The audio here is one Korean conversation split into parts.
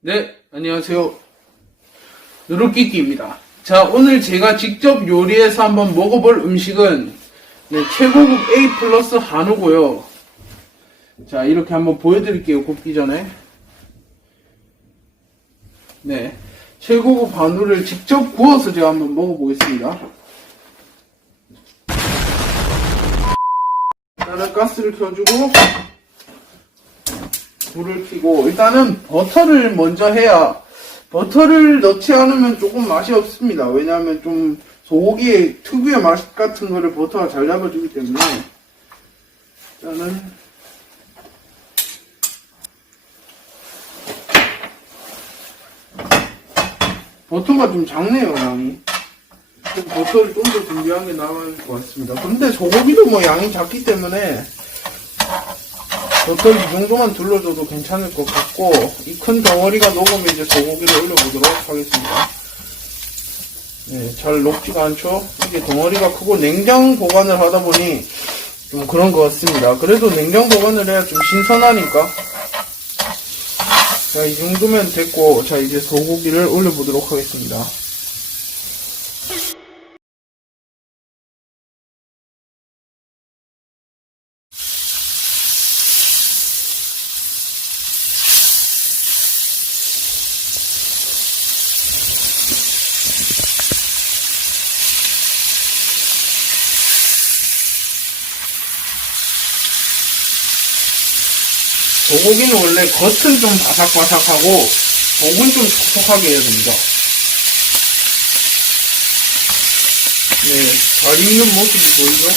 네, 안녕하세요. 누룩기기입니다. 자, 오늘 제가 직접 요리해서 한번 먹어볼 음식은 네, 최고급 A 플러스 한우고요. 자, 이렇게 한번 보여드릴게요. 굽기 전에. 네, 최고급 한우를 직접 구워서 제가 한번 먹어보겠습니다. 일단은 가스를 켜주고 불을 켜고 일단은 버터를 먼저 해야 버터를 넣지 않으면 조금 맛이 없습니다. 왜냐하면 좀 소고기의 특유의 맛 같은 거를 버터가 잘 잡아주기 때문에 일단은 버터가 좀 작네요 양이 좀 버터를 좀 더 준비한 게 나을 것 같습니다. 근데 소고기도 뭐 양이 작기 때문에 버터 이 정도만 둘러줘도 괜찮을 것 같고 이 큰 덩어리가 녹으면 이제 소고기를 올려보도록 하겠습니다. 네, 잘 녹지가 않죠? 이게 덩어리가 크고 냉장 보관을 하다 보니 좀 그런 것 같습니다. 그래도 냉장 보관을 해야 좀 신선하니까 자, 이 정도면 됐고 자, 이제 소고기를 올려보도록 하겠습니다. 소고기는 원래 겉은 좀 바삭바삭하고 속은 좀 촉촉하게 해야 됩니다. 네, 잘 익는 모습이 보이죠?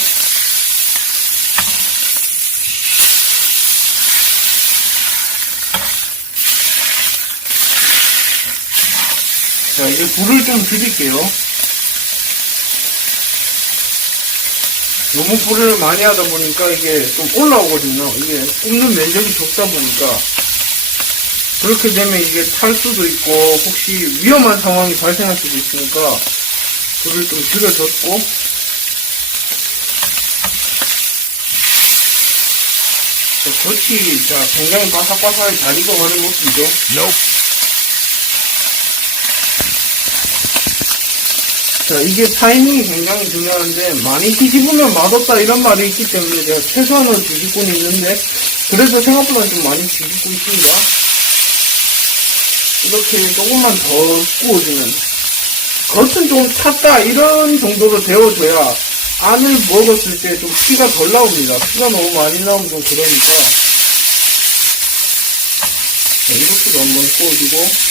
자, 이제 불을 좀 줄일게요. 너무 불을 많이 하다 보니까 이게 좀 올라오거든요. 이게 굽는 면적이 좁다 보니까. 그렇게 되면 이게 탈 수도 있고, 혹시 위험한 상황이 발생할 수도 있으니까, 불을 좀 줄여줬고, 자, 겉이, 자, 굉장히 바삭바삭하게 잘 익어가는 모습이죠. 자, 이게 타이밍이 굉장히 중요한데, 많이 뒤집으면 맛없다 이런 말이 있기 때문에 제가 최소한으로 뒤집고는 있는데, 그래도 생각보다 좀 많이 뒤집고 있습니다. 이렇게 조금만 더 구워주면, 겉은 좀 탔다, 이런 정도로 데워줘야, 안을 먹었을 때 좀 피가 덜 나옵니다. 피가 너무 많이 나오면 좀 그러니까. 자, 이렇게도 한번 구워주고,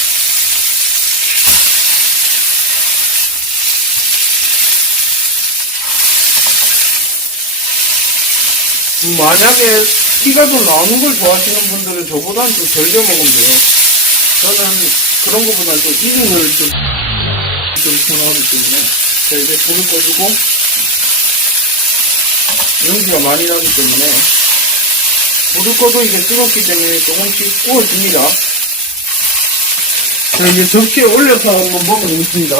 만약에 피가 좀 나오는 걸 좋아하시는 분들은 저보다는 좀 덜겨 먹으면 돼요. 저는 그런 것보다는 좀걸 좀, 좀 선호하기 때문에. 자, 이제 불을 꺼주고, 연기가 많이 나기 때문에, 불을 꺼도 이게 뜨겁기 때문에 조금씩 구워집니다. 자, 이제 접시에 올려서 한번 먹어보겠습니다.